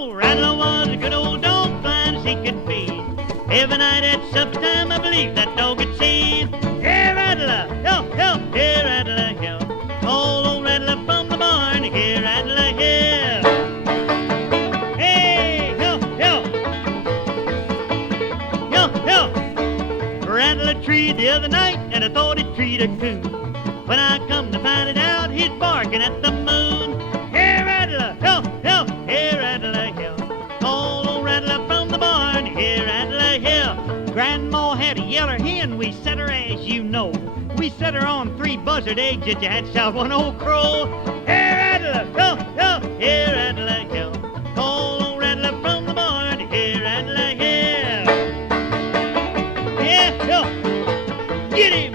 Oh, Rattler was a good old dog, fine as he could be. Every night at supper time, I believe that dog would say, "Here, Rattler, help, help, here, Rattler, help." Call old Rattler from the barn, here, Rattler, help. Hey, help, help, help, help. Rattler treed the other night, and I thought he'd treat a coon. When I come to find it out, he's barking at the moon. Here, Rattler, help, help, here, Rattler, help. Call old Rattler from the barn, here, Rattler, help. Grandma had a yeller hen, we set her as you know. We set her on 3 buzzard eggs that you hatched out 1 old crow. Here, Rattler, help, help, here, Rattler, help. Call old Rattler from the barn, here, Rattler, help. Yeah, help. Get him.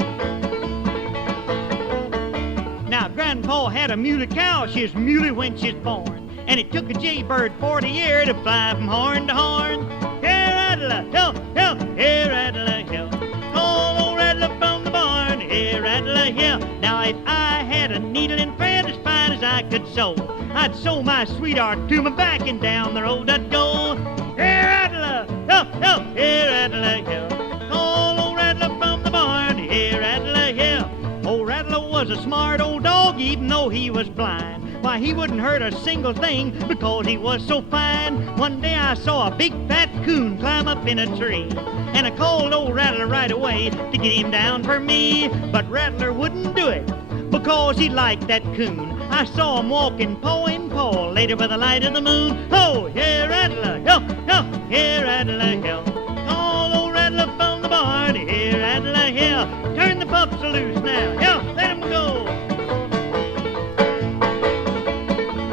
Now, Grandpa had a muley cow, she's muley when she's born. And it took a jaybird 40 years to fly from horn to horn. Here, Rattler, help, help, here, Rattler, help. Call old Rattler from the barn, here, Rattler, help. Now, if I had a needle and thread as fine as I could sew, I'd sew my sweetheart to my back and down the road I'd go. Here, Rattler, help, help, here, Rattler, help. Call old Rattler from the barn, here, Rattler, help. Old Rattler was a smart old dog, even though he was blind. Why, he wouldn't hurt a single thing because he was so fine. One day I saw a big fat coon climb up in a tree, and I called old Rattler right away to get him down for me. But Rattler wouldn't do it because he liked that coon. I saw him walking paw in paw later by the light of the moon. Oh, here, Rattler, help, help, here, Rattler, help. Call old Rattler from the barn, here, Rattler, help. Turn the pups loose now, help, let him go.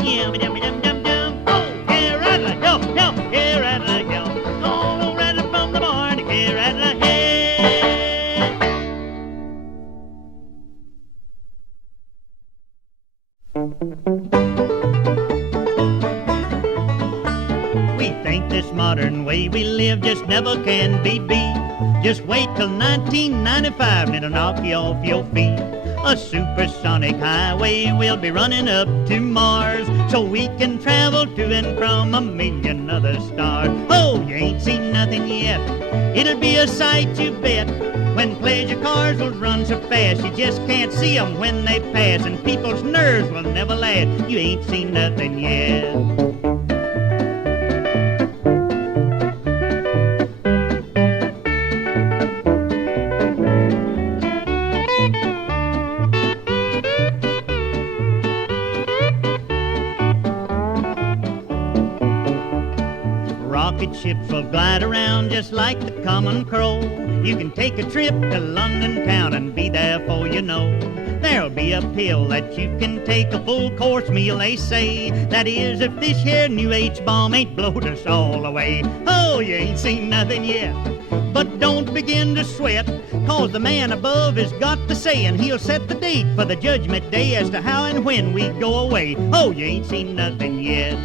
Yum-a-dum-a-dum-dum-dum. Oh, here, Rattler, help, help, here, Rattler, help. Call old Rattler from the barn, here, Rattler, help. We think this modern way we live just never can be beat. Just wait till 1995 and it'll knock you off your feet. A supersonic highway will be running up to Mars, so we can travel to and from a million other stars. Oh, you ain't seen nothing yet. It'll be a sight, you bet. When pleasure cars will run so fast, you just can't see 'em when they pass, and people's nerves will never last. You ain't seen nothing yet. Rocket ships will glide around just like the common crow. You can take a trip to London town and be there before you know. There'll be a pill that you can take, a full course meal they say. That is, if this here new H-bomb ain't blowed us all away. Oh, you ain't seen nothing yet. But don't begin to sweat, 'cause the man above has got the say, and he'll set the date for the judgment day as to how and when we go away. Oh, you ain't seen nothing yet.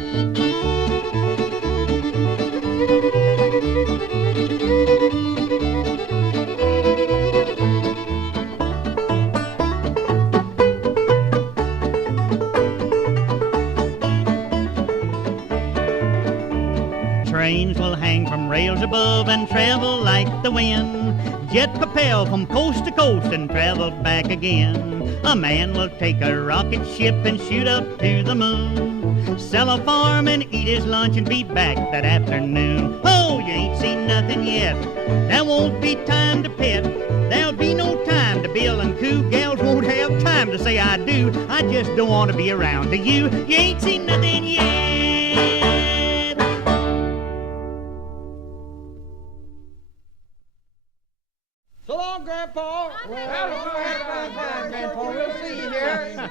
Trains will hang from rails above and travel like the wind. Jet propel from coast to coast and travel back again. A man will take a rocket ship and shoot up to the moon, sell a farm and eat his lunch and be back that afternoon. Oh, you ain't seen nothing yet. There won't be time to pet. There'll be no time to bill and coo. Gals won't have time to say I do. I just don't want to be around to you. You ain't seen nothing yet. So long, Grandpa. Well, Grandpa. We'll see you here.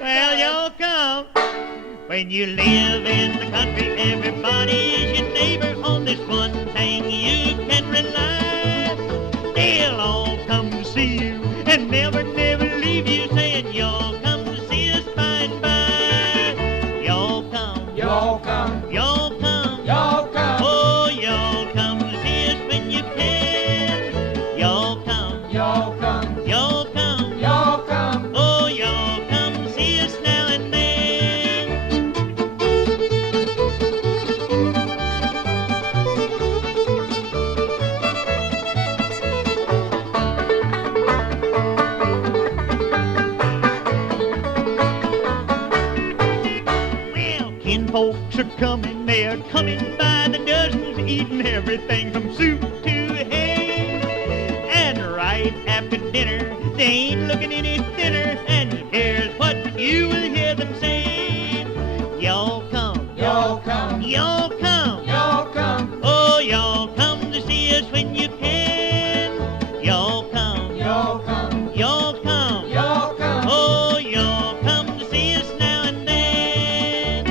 Well, you'll come. When you live in the country, everybody is your neighbor. On this one thing you can rely. They'll all come to see you and never leave you, saying you'll come to see us by and by. You'll come. Y'all come. You'll come. Y'all come. Oh, you'll come to see us when you can. You'll come. Y'all come. You'll come. Y'all come. Oh, you'll come to see us now and then. folks are coming, they are coming by the dozens, eating everything from soup to hay. And right after dinner, they ain't looking any thinner, and here's what you will hear them say. Y'all come, Y'all come, y'all come, y'all come, oh, y'all come to see us when you can. Y'all come, y'all come, y'all come, y'all come. oh, y'all come to see us now and then.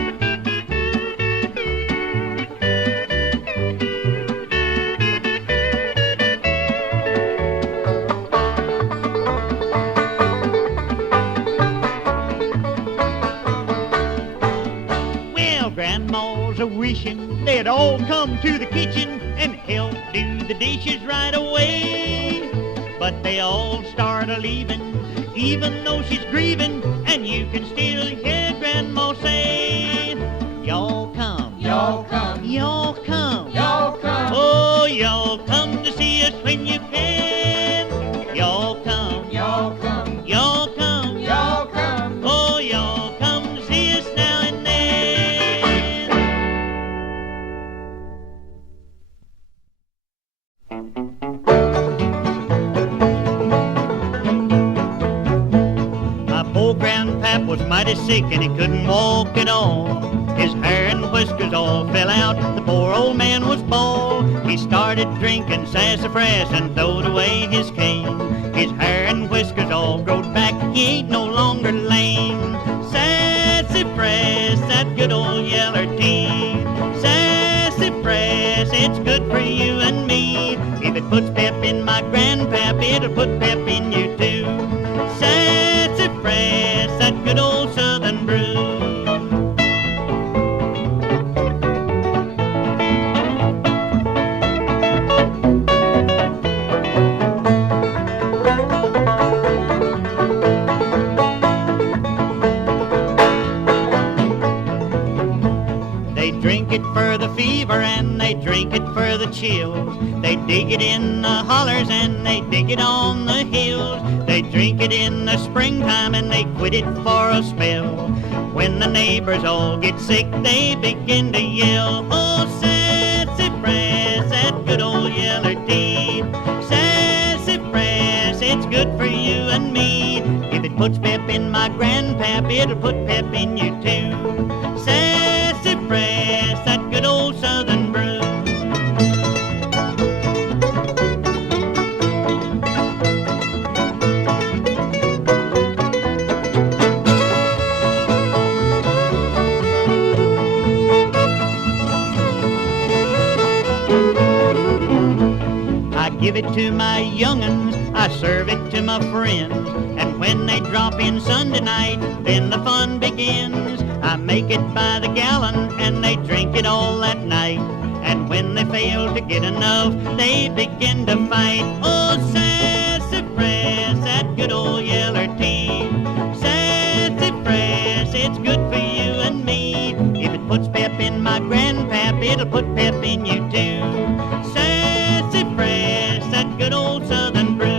Well, grandmas are wishing they'd all come to the kitchen and help do the dishes right away. But they all start a-leaving, even though she's grieving, and you can still hear grandma say, y'all come, Y'all come, y'all come, y'all come, oh, y'all come to see us when you can. Y'all come, y'all come, y'all come, y'all come. oh, y'all come to see us now and then. My poor grandpap was mighty sick and he couldn't walk at all. His hair and whiskers all fell out, the poor old man was bald. He started drinking Sass-A-Frass and throwed away his cane. His hair and whiskers all growed back, he ain't no longer lame. Sass-A-Frass, that good old yeller tea. Sass-A-Frass, it's good for you and me. If it puts pep in my grandpap, it'll put pep in you too. Sass-A-Frass, that good old southern brew. They drink it for the fever and they drink it for the chills. They dig it in the hollers and they dig it on the hills. They drink it in the springtime and they quit it for a spell. When the neighbors all get sick, they begin to yell, oh, Sass-A-Frass, that good old yeller tea. Sass-A-Frass, it's good for you and me. If it puts pep in my grandpap, it'll put pep in you too. Sass-A-Frass, that good old southern brew. I give it to my young'uns, I serve it to my friends, and when they drop in Sunday night, then the fun begins. I make it by the gallon, and they drink it all that night, and when they fail to get enough, they begin to fight. Oh, Sass-A-Frass, that good old yeller tea. Sass-A-Frass, it's good for you and me. If it puts pep in my grandpap, it'll put pep in you too. Sass-A-Frass, that good old southern brew.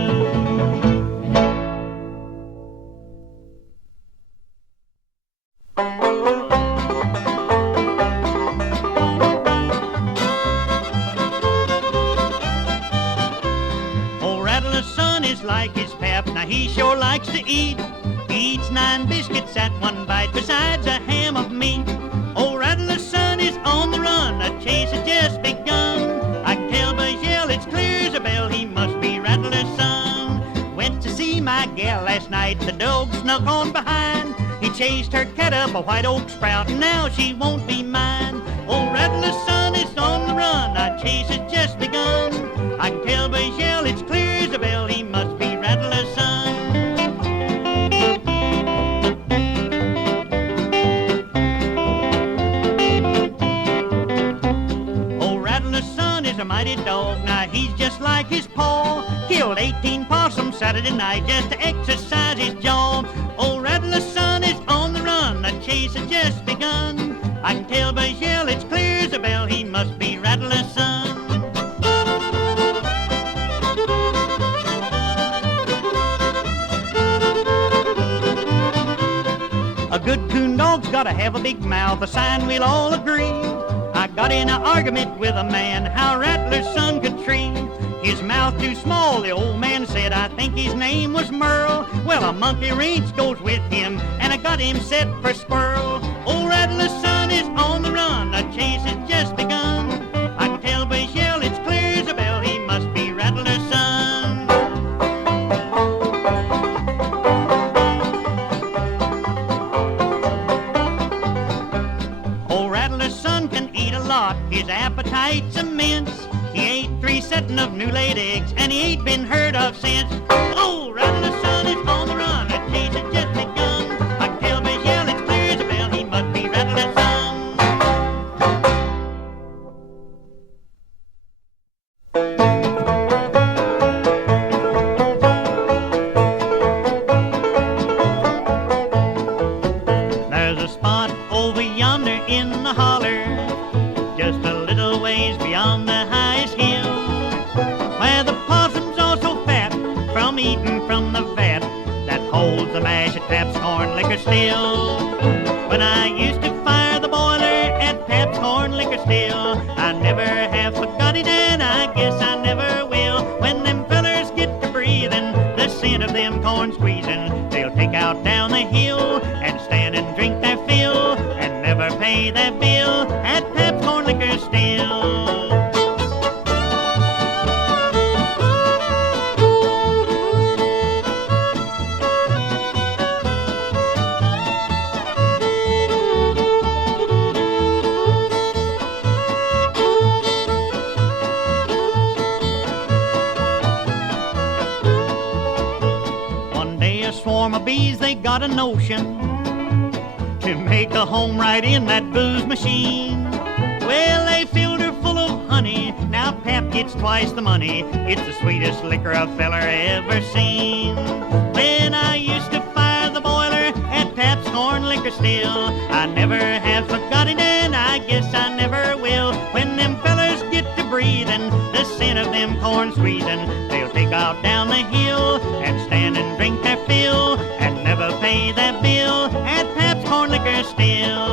Old Rattler's son is like his pap, now he sure likes to eat. He eats 9 biscuits at one bite, besides a ham of meat. Old Rattler's son is on the run, the chase has just begun. I can tell by his yell, it's clear as a bell, he must be Rattler's son. Went to see my gal last night, the dog snuck on behind. He chased her cat up a white oak sprout, and now she won't be mine. Old Rattler's son is on the run, our chase has just begun. I can tell by his yell, it's clear as a bell, he must be Rattler's son. Old Rattler's son is a mighty dog, now he's just like his paw. Killed 18 possums Saturday night just to exercise his jaw. Old Rattler's son is on the run, the chase has just begun. I can tell by his yell, it's clear as a bell, he must be Rattler's son. A good coon dog's gotta have a big mouth, a sign we'll all agree. I got in an argument with a man how Rattler's son could tree. His mouth too small, the old man said, I think his name was Merle. Well, a monkey wrench goes with him, and I got him set for squirrel. Old Rattler's son is on the run, the chase has just begun. I can tell by his yell, it's clear as a bell, he must be Rattler's son. Old Rattler's son can eat a lot, his appetite's immense. He ate 3 setting of new-laid eggs, and he ain't been heard of since. Oh, Rattler's son is on the run, the chase has just begun. I can tell by his yell, it's clear as a bell, he must be Rattler's son. There's a spot over yonder in the holler, just a little ways beyond the highest hill, where the possums are so fat from eating from the vat that holds the mash at Pabst's Corn Liquor Still. When I used to fire the boiler at Pabst's Corn Liquor Still, I never have forgot it, and I guess I never will. When them fellers get to breathing the scent of them corn squeezing, they'll take out down the hill and stand and drink their fill and never pay their bill at Pabst's Corn Liquor Still. One day a swarm of bees, they got a notion to make a home right in that booze machine. Well, they filled her full of honey, now Pap gets twice the money. It's the sweetest liquor a feller ever seen. When I used to fire the boiler at Pabst's Corn Liquor Still, I never have forgot it, and I guess I never will. When them fellers get to breathing the scent of them corn squeezing, they'll take out down the hill and stand and drink their fill and never pay their bill at Pabst's Corn Liquor Still.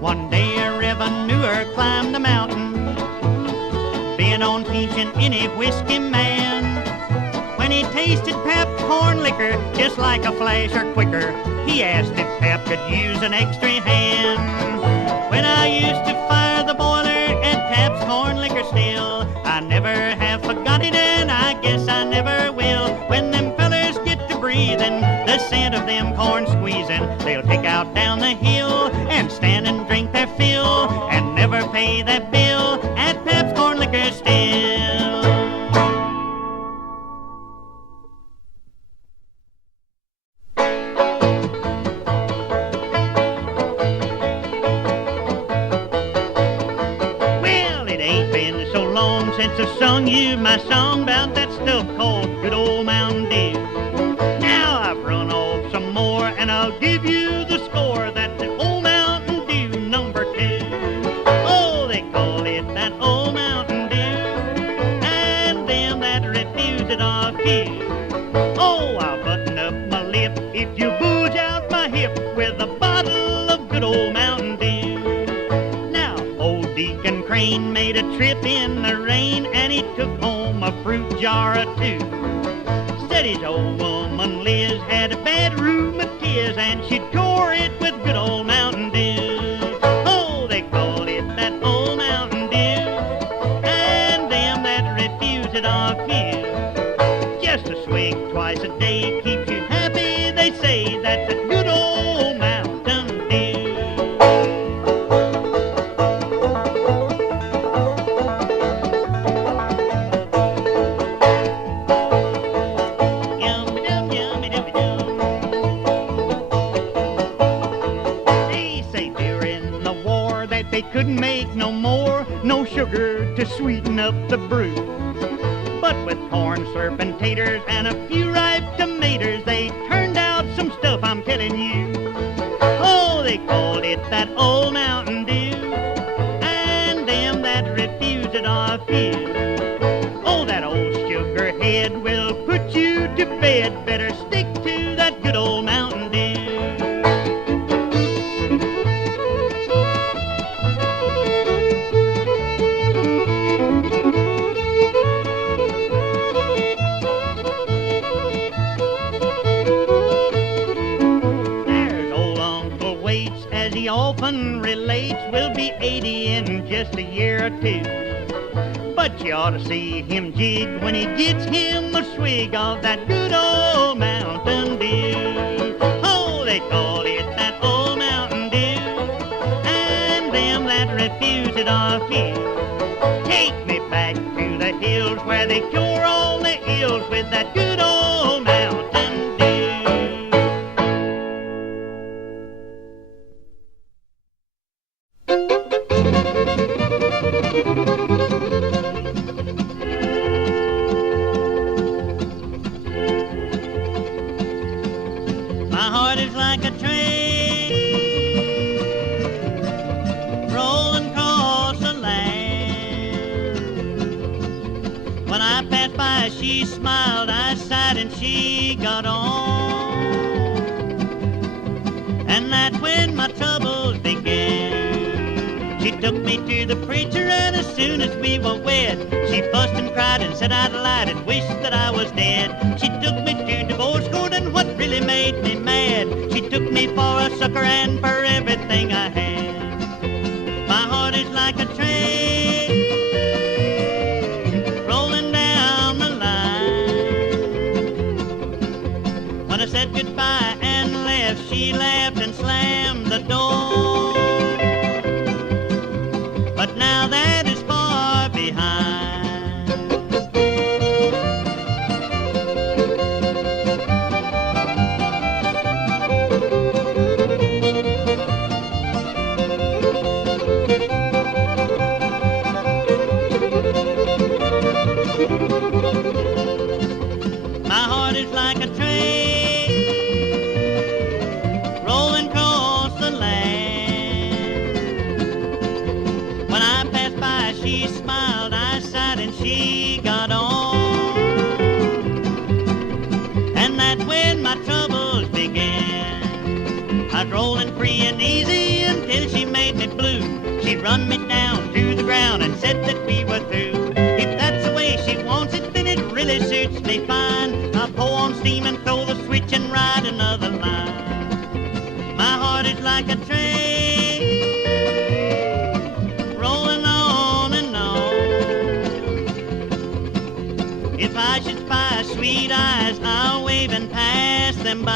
One day a revenuer climbed the mountain, bent on teaching any whiskey man. When he tasted Pabst's corn liquor, just like a flash or quicker, he asked if Pap could use an extra hand. When I used to fire the boiler at Pabst's Corn Liquor Still, I never have forgot it, and I guess I never will. When them fellers get to breathing the scent of them corn squeezing, they'll take out down the hill and stand and drink their fill and never pay their bill at Pabst's Corn Liquor Still. Well, it ain't been so long since I sung you my song about that stuff called good old Mountain Dew. Now I've run off some more, and I'll give you the score. That's the old Mountain Dew #2. Oh, they call it that old Mountain Dew, and them that refuse it are few. Oh, I'll button up my lip if you bulge out my hip with a bottle of good old Mountain Dew. Now, old Deacon Crane made a trip in the rain, and he took home a fruit jar or 2. Said his old woman Liz had a bad rheumatiz, and she tore it with good old Mountain Dew. Oh, they call it that old Mountain Dew, and them that refuse it are few. Just a swig twice a day keeps you happy, they say. That's a good old Mountain Dew. Yummy-dum, yummy-dum-dum. They say during the war that they couldn't make no more, no sugar to sweeten up the brew. What with corn, syrup, and taters, and a few ripe tomatoes, they turned out some stuff, I'm telling you. Oh, they called it that old Mountain Dew, and them that refused it are few. Oh, that old sugar head will put you to bed. Better stick to that good old Mountain Dew. There's old Uncle Waits, as he often relates, will be 80 in just a year or two. But you ought to see him jig when he gets him a swig of that good old Mountain Dew. Oh, they call it that old Mountain Dew, and them that refuse it are few. Take me back to the hills where they cure all the ills with that good old Mountain Dew. My heart is like a train rolling across the land. When I passed by, she smiled, I sighed, and she got on. And that's when my troubles began. She took me to the preacher, and as soon as we were wed, she fussed and cried and said I'd lied and wished that I was dead. She took me to divorce court, and what really made me mad, she took me for a sucker and for everything I had. My heart is like a train rolling down the line. When I said goodbye and left, she laughed and slammed the door. But now that is far behind. My heart is like a train rolling across the land. When I passed by, she smiled, I sighed, and she got on. And that's when my troubles began. I was rolling free and easy until she made me blue. She run me down to the ground and said that we were through. If that's the way she wants it, then it really suits me fine. I'll pull on steam and throw the switch and ride another line. My heart is like a train rolling on and on. If I should spy sweet eyes, I'll wave and pass them by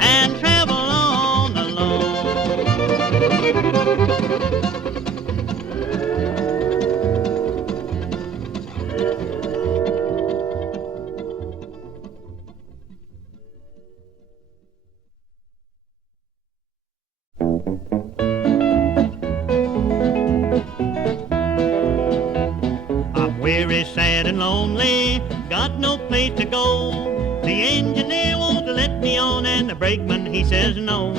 and travel on alone. I'm weary, sad, and lonely, got no place to go. The engineer won't let me on, and the brakeman, he says no.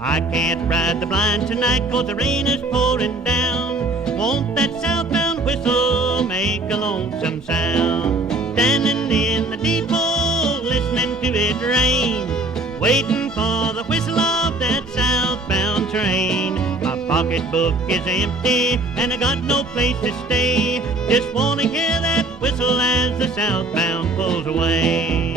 I can't ride the blind tonight, 'cause the rain is pouring down. Won't that southbound whistle make a lonesome sound? Standing in the depot, listening to it rain, waiting for the whistle of that southbound train. My pocketbook is empty, and I got no place to stay. Just wanna hear that whistle as the southbound pulls away.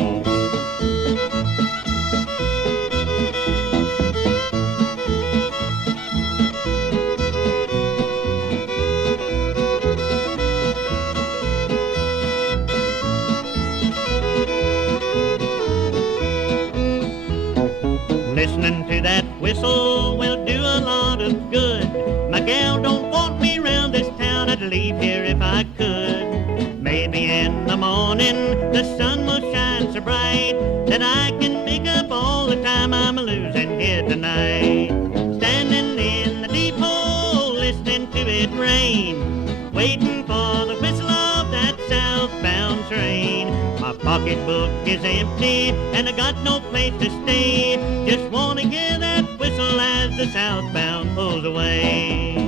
Listening to that whistle will do a lot of good. My gal don't want me round this town, I'd leave here if I could. Maybe in the morning the sun will shine so bright that I can make up all the time I'm losing here tonight. Standing in the depot, listening to it rain, waiting for pocketbook is empty, and I got no place to stay. Just wanna hear that whistle as the southbound pulls away.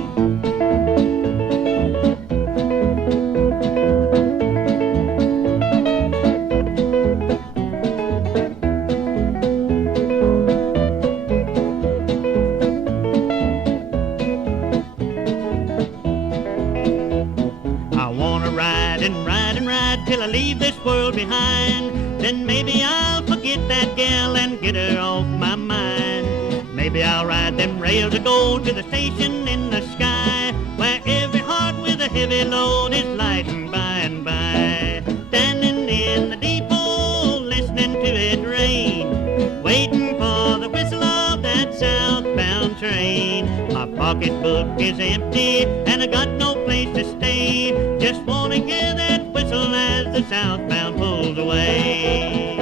Till I leave this world behind, then maybe I'll forget that gal and get her off my mind. Maybe I'll ride them rails to go to the station in the sky, where every heart with a heavy load is lighting by and by. Standing in the depot, listening to it rain, waiting for the whistle of that southbound train. My pocketbook is empty, and I got no place to stay. Just wanna hear that whistle as the southbound pulls away.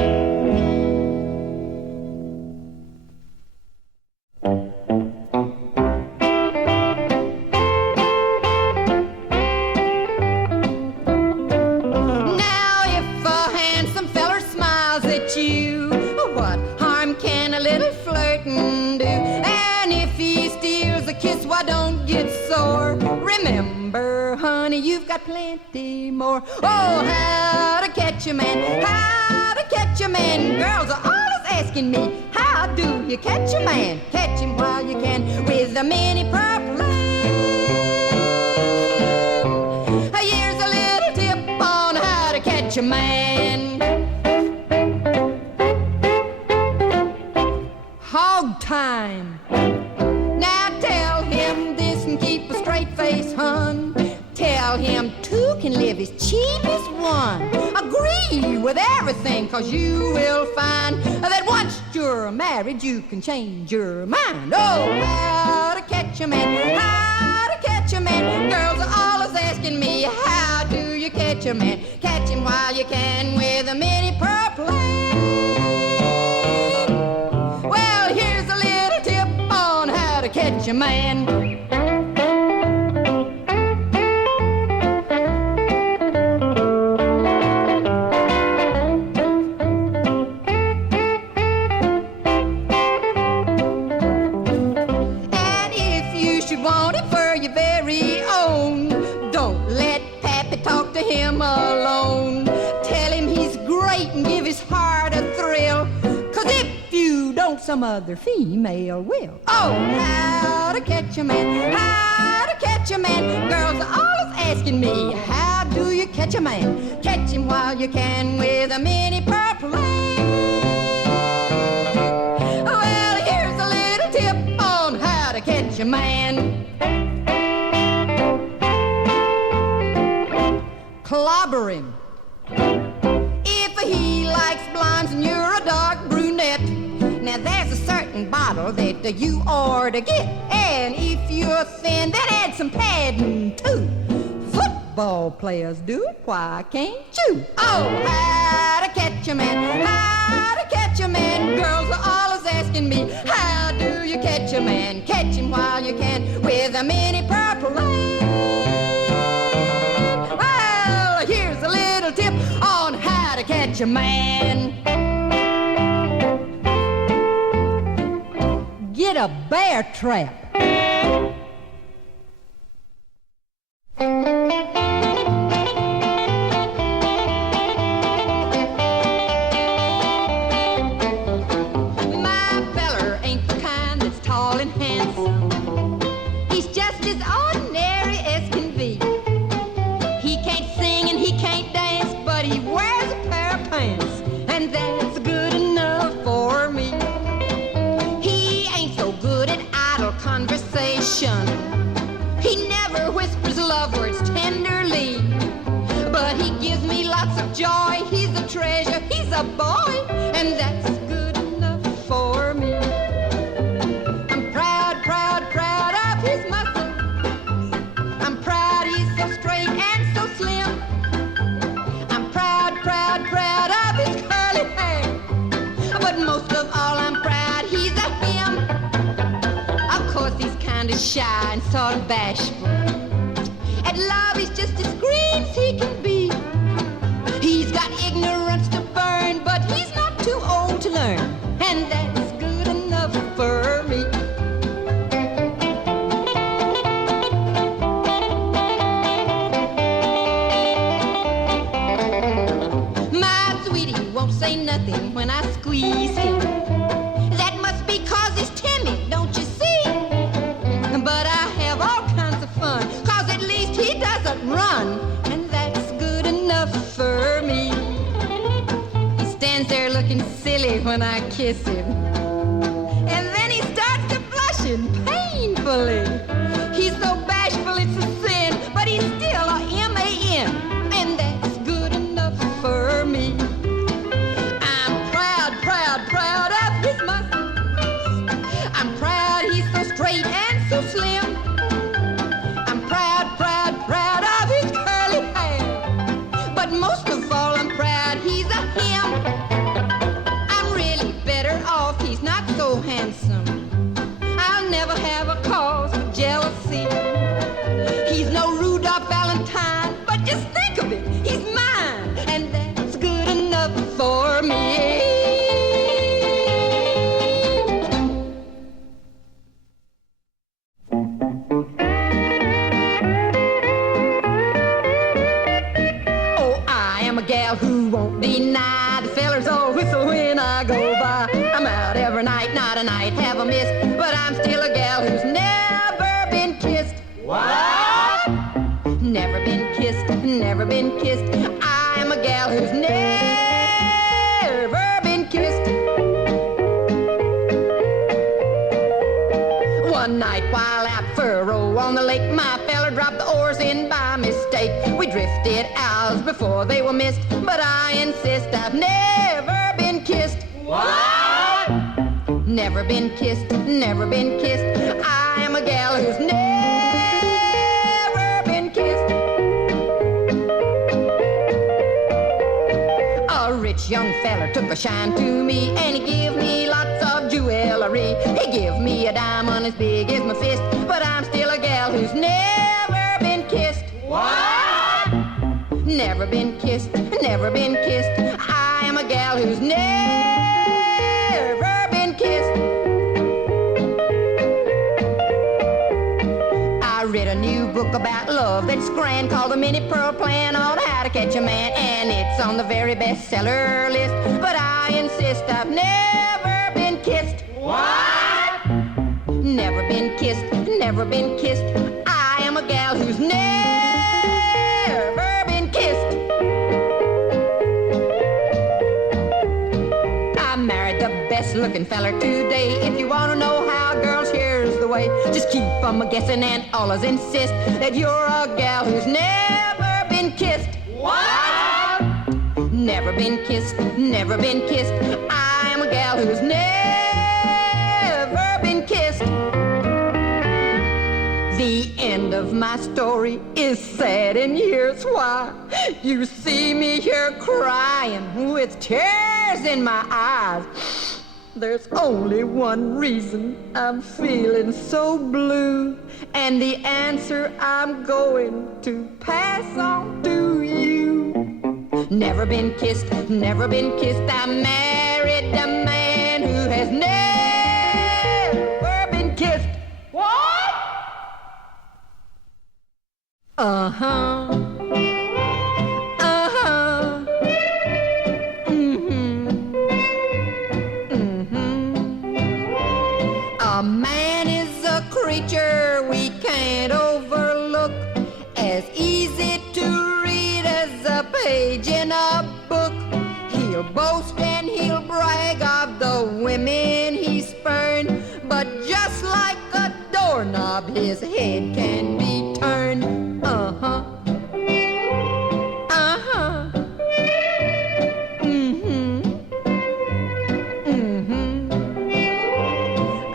Now if a handsome feller smiles at you, what harm can a little flirting do? And if he steals a kiss, why don't get sore? Remember, honey, you've got plenty more. Oh, how to catch a man, how to catch a man. Girls are always asking me, how do you catch a man? Catch him while you can with a mini purple line. Here's a little tip on how to catch a man. Hog time. Now tell him this and keep a straight face, hun. Tell him two can live as cheap as one. Agree with everything, 'cause you will find that once you're married, you can change your mind. Oh, how to catch a man, how to catch a man. Girls are always asking me, how do you catch a man? Catch him while you can with a mini purple line. Well, here's a little tip on how to catch a man. Him alone. Tell him he's great and give his heart a thrill. 'Cause if you don't, some other female will. Oh, how to catch a man, how to catch a man. Girls are always asking me, how do you catch a man? Catch him while you can with a mini purple line. Well, here's a little tip on how to catch a man. Clobber him. If he likes blondes and you're a dark brunette, now there's a certain bottle that you ought to get. And if you're thin, then add some padding too. Football players do it, why can't you? Oh, how to catch a man, how to catch a man. Girls are always asking me, how do you catch a man? Catch him while you can with a mini purple line. Here's a little tip on how to catch a man. Get a bear trap. My feller ain't the kind that's tall and handsome. He's just as ordinary as can be. He can't sing and he can't dance, but he wears a pair of pants, and that's good enough for me. He ain't so good at idle conversation. He never whispers love words tenderly, but he gives me lots of joy. He's a treasure, he's a boy, and that's good enough for me. I'm proud, proud, proud of his muscle. I'm proud he's so straight and so slim. I'm proud, proud, proud of his curly hair. But most of all, I'm proud he's a him. Of course, he's kind of shy and sort of bashful. At love, he's just as green as he can be. He's got ignorance to burn nothing when I squeeze him. That must be 'cause he's timid, don't you see? But I have all kinds of fun, 'cause at least he doesn't run, and that's good enough for me. He stands there looking silly when I kiss him, and then he starts to blushing painfully. He's so bashful it's a sin, but he's still a M.A.N., and that's good enough for me. I'm proud, proud, proud of his mustache. I'm proud he's so straight and so slim. I'm proud, proud, proud of his curly hair. But most of all, I'm proud he's a him. I'm really better off he's not so handsome. I'll never have a cause for jealousy. He's no Rudolph Valentine, but just think of it, he's mine, and that's good enough for me. Oh, I am a gal who won't deny the fellers all whistle when I go by. I'm out every night, not a night have a miss, but I'm still a gal who's never been kissed. What? Never been kissed, never been kissed. I'm a gal who's never been kissed. One night while out for a row on the lake, my feller dropped the oars in by mistake. We drifted hours before they were missed, but I insist I've never been kissed. What? Never been kissed, never been kissed. I am a gal who's never been kissed. A rich young feller took a shine to me, and he give me lots of jewelry. He give me a diamond as big as my fist, but I'm still a gal who's never been kissed. What? Never been kissed, never been kissed. I am a gal who's never been kissed. I read a new book about love that's grand, called The Minnie Pearl Plan on How to Catch a Man, and it's on the very bestseller list, but I insist I've never been kissed. What? Never been kissed, never been kissed. I am a gal who's never been kissed. I married the best looking feller today. If you want to know how girls, here's the way. Just keep 'em guessing and always insist that you're a gal who's never been kissed. What? Never been kissed, never been kissed. I'm a gal who's never been kissed. The end of my story is sad, and here's why. You see me here crying with tears in my eyes. There's only one reason I'm feeling so blue, and the answer I'm going to pass on to you. Never been kissed, never been kissed. I married a man who has never been kissed. What? Uh-huh. Uh-huh. Mm-hmm. Mm-hmm. A man is a creature we can't overlook, as easy to read as a page in a book. He'll boast and he'll brag of the women he spurned, but just like a doorknob, his head can be turned. Uh-huh. Uh-huh. Mm-hmm. Mm-hmm.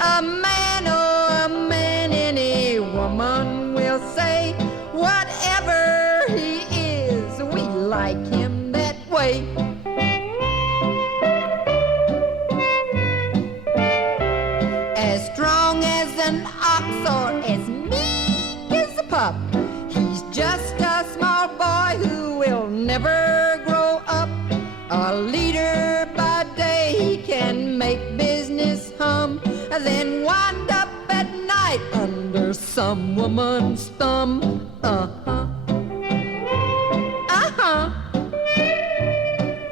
A man, oh, a man, any woman will say, whatever he is, we like him that way. As strong as an ox or as meek as a pup, he's just a small boy who will never grow up. A leader by day, he can make business hum, then wind up at night under some woman's thumb. Uh-huh. Uh-huh.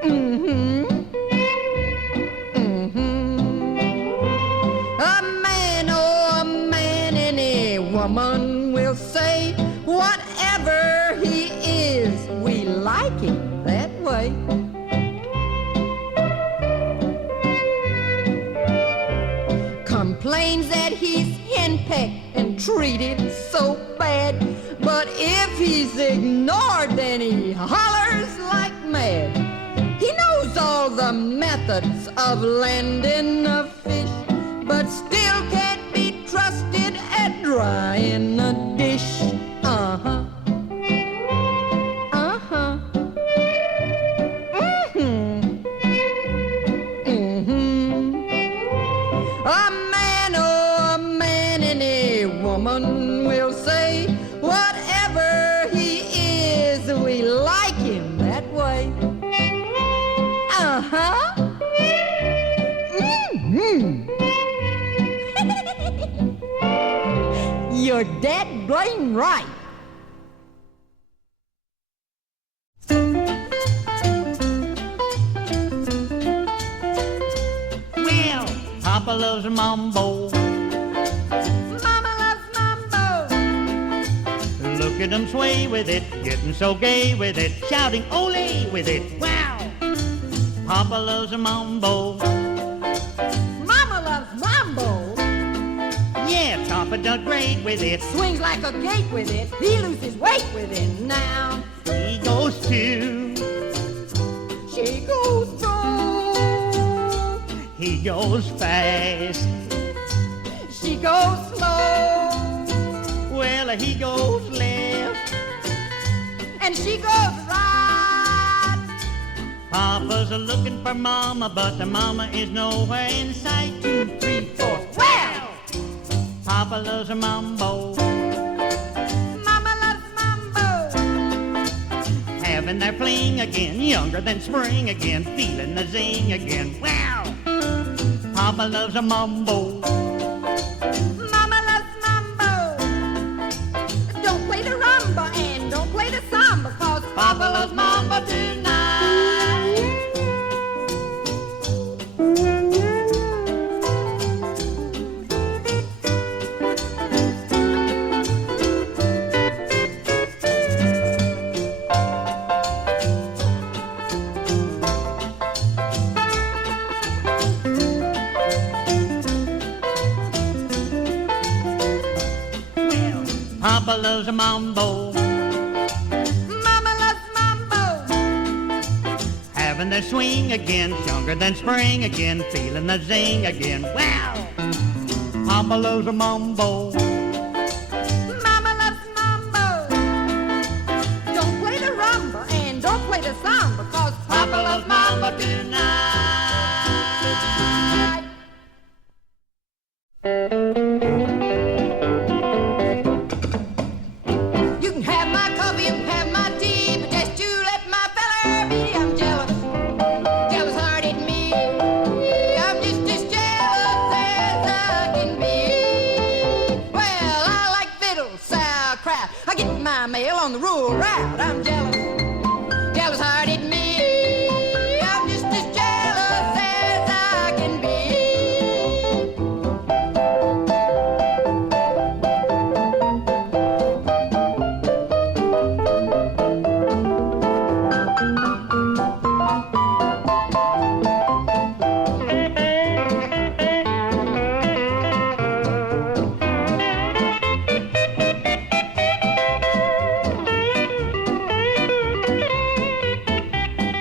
Mm-hmm. woman will say, whatever he is, we like him that way. Complains that he's henpecked and treated so bad, but if he's ignored, then he hollers like mad. He knows all the methods of landing a fish, but still can't be trusted at drying a dish. Uh-huh. Uh-huh. Mm-hmm. Mm-hmm. A man, oh, a man and a woman will say, whatever he is, we like him that way. Uh-huh. Mm-hmm. You're dead blame right. Well, Papa loves a mambo. Mama loves mambo. Look at them sway with it, getting so gay with it, shouting ole with it. Wow! Papa loves a mambo. Mama loves mambo. Yeah, Papa does great with it. Swings like a gate with it. He loses weight with it now. He goes too. She goes slow. He goes fast. She goes slow. Well, he goes left. And she goes right. Papa's looking for Mama, but the Mama is nowhere in sight. 2, 3, 4. Well, Papa loves a mambo. Mama loves mambo. Having their fling again, younger than spring again, feeling the zing again. Wow! Papa loves a mambo. Mama loves mambo. Don't play the rumba and don't play the samba, cause Papa loves mambo tonight. Papa loves a mambo. Mama loves mambo. Having their swing again, younger than spring again, feeling the zing again. Wow! Papa loves a mambo. Mama loves mambo. Don't play the rumba and don't play the samba, cause Papa loves mambo tonight. You can have my coffee, you can have my tea, but just you let my feller be. I'm jealous, jealous-hearted me. I'm just as jealous as I can be. Well, I like fiddles, sauerkraut. I get my mail on the rural route. I'm jealous, jealous-hearted me. I'm just as jealous as I can be.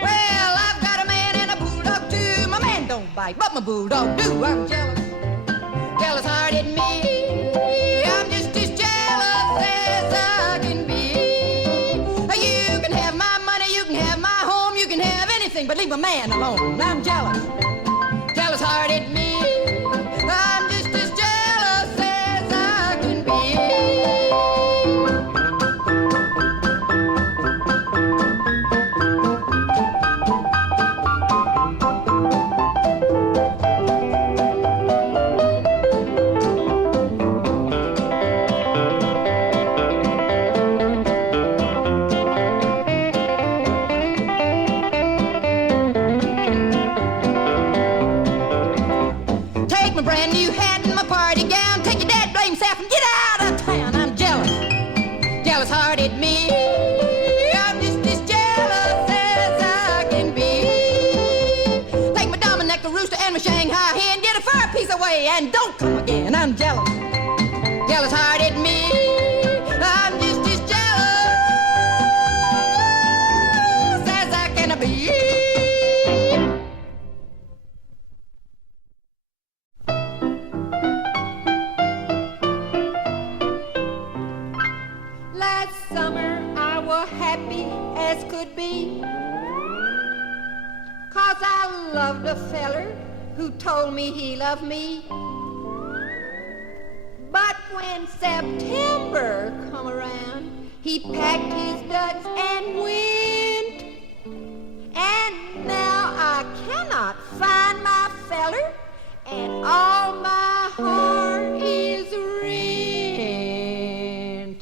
Well, I've got a man and a bulldog too. My man don't bite, but my bulldog do. I'm jealous, jealous-hearted me. I'm just as jealous as I can be. You can have my money, you can have my home, you can have anything, but leave a man alone. I'm jealous, jealous-hearted me. I'm just as jealous as I can be. Take my brand new hat and my party gown. Take your dad blame self and get out of town. and my Shanghai hen. Get a fur piece away and don't come again. I'm jealous, jealous-hearted me. I'm just as jealous as I can be. Last summer I was happy as could be, 'cause I loved a feller who told me he loved me. But when September come around, he packed his duds and went. And now I cannot find my feller, and all my heart is rent.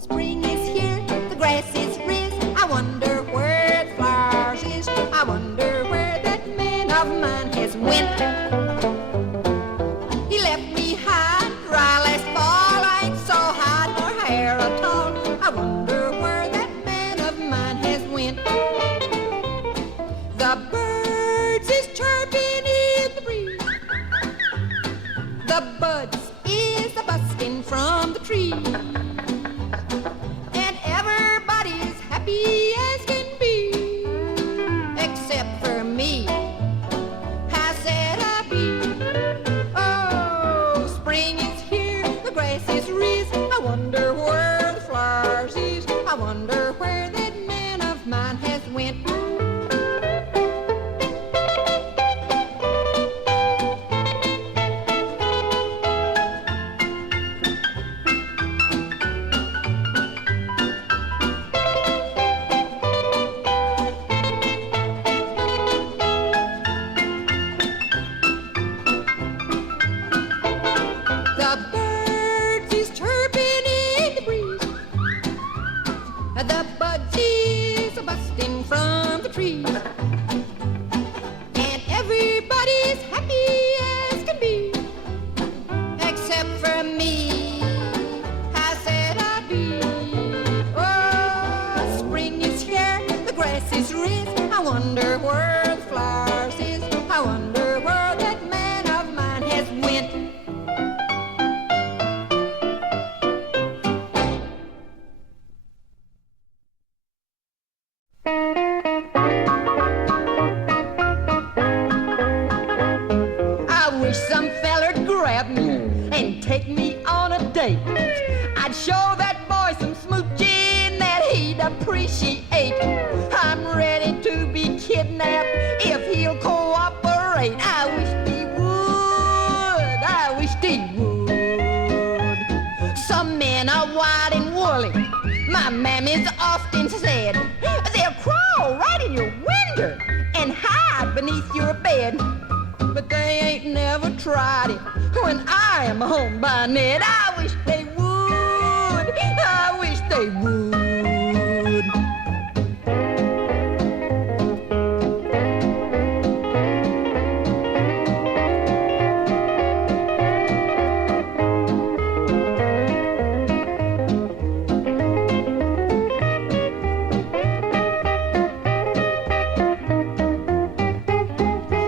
Spring is here, the grass is riz. I wonder where the flowers is. I wonder where that man of mine has went. He left me high and dry last fall. I ain't so high nor hair at all. I wonder where that man of mine has went. The birds is chirping in the breeze. The buds is a-busting from the tree. And everybody's happy as can be, except for me. How sad I be. Oh, spring is here, the grass is riz. I wonder where the flowers is. I wonder where that man of mine has went. The birds is chirping in the breeze. The buds is a-busting from the trees. And everybody's happy as can be, except for me. How sad I be. Oh, spring is here, the grass is riz. I wonder where the flowers is. I wonder where that man of mine has went. I wish some feller'd grab me and take me on a date. I'd show that boy some smooching that he'd appreciate. I'm ready to be kidnapped if he'll cooperate. I wish he would. I wish he would. Some men are wild and woolly. My mammy's often said they'll crawl right in your window and hide beneath your bed. But they ain't never tried it when I am home by night. I wish they would. I wish they would.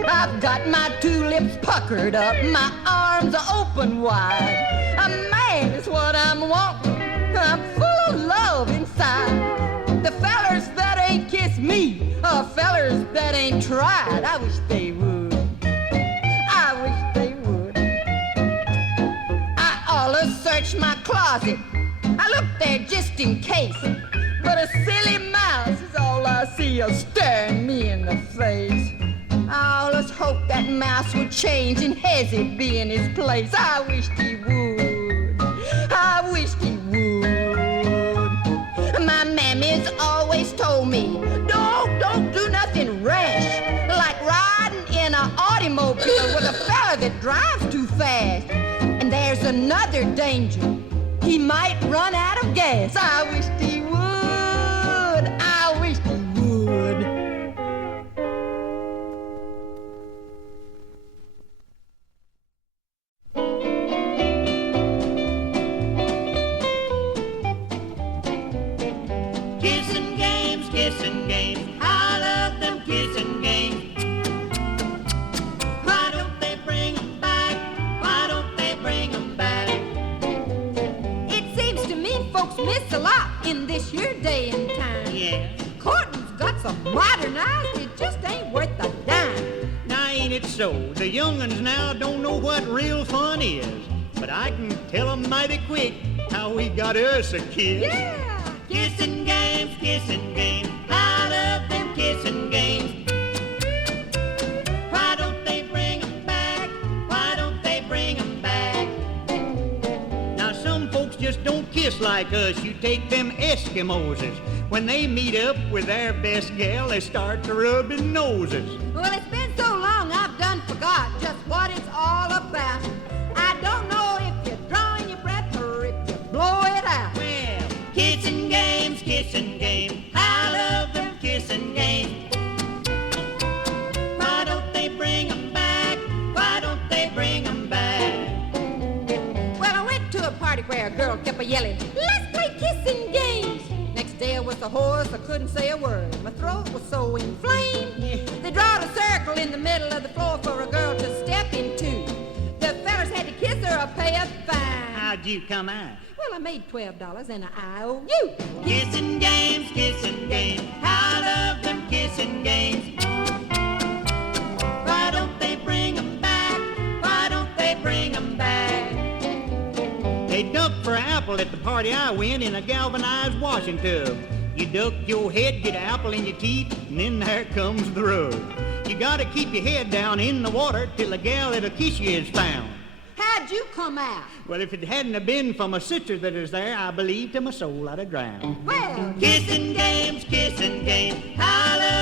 I've got my two lips puckered up, my arms are open wide. A man is what I'm wanting. I'm full of love inside. The fellers that ain't kissed me are fellers that ain't tried. I wish they would. I wish they would. I oughta search my closet. I look there just in case. But a silly mouse is all I see staring me in the face. Oh, let's hope that mouse would change and Hezzy be in his place. I wish he would. I wish he would. My mammy's always told me, don't do nothing rash, like riding in an automobile with a fella that drives too fast. And there's another danger. He might run out of gas. I wish he would. I wish he would. Kissin' games, I love them kissin' games. your day and time. Yeah. Courting's got so modernized, it just ain't worth a dime. Now ain't it so? The young'uns now don't know what real fun is. But I can tell 'em mighty quick how we got us a kid. Yeah. Kissin' games, kissin' games. I love them kissin' games. Why don't they bring 'em back? Why don't they bring 'em back? Now some folks just don't kiss like us. You take them Eskimoses. When they meet up with their best gal, they start to rubbing noses. Well, it's been so long I've done forgot just what it's all about. I don't know if you're drawing your breath or if you blow it out. Well, kissin' games, kissin' games. I love them kissin' games. Why don't they bring 'em back? Why don't they bring 'em back? Well, I went to a party where a girl kept a-yelling, "Let's play kissing games." Next day I was so hoarse I couldn't say a word. My throat was so inflamed. They drawed a circle in the middle of the floor for a girl to step into. The fellas had to kiss her or pay a fine. How'd you come out? Well, I made $12 and I owe you. Kissin' games, kissin' games. I love them kissin' games. Why don't they bring 'em back? Why don't they bring 'em back? They ducked for an apple at the party I went in a galvanized washing tub. You duck your head, get an apple in your teeth, and then there comes the rub. You gotta keep your head down in the water till the gal that'll kiss you is found. How'd you come out? Well, if it hadn't have been for my sister that is there, I believe to my soul I'd have drowned. Well, Kissin' games, I love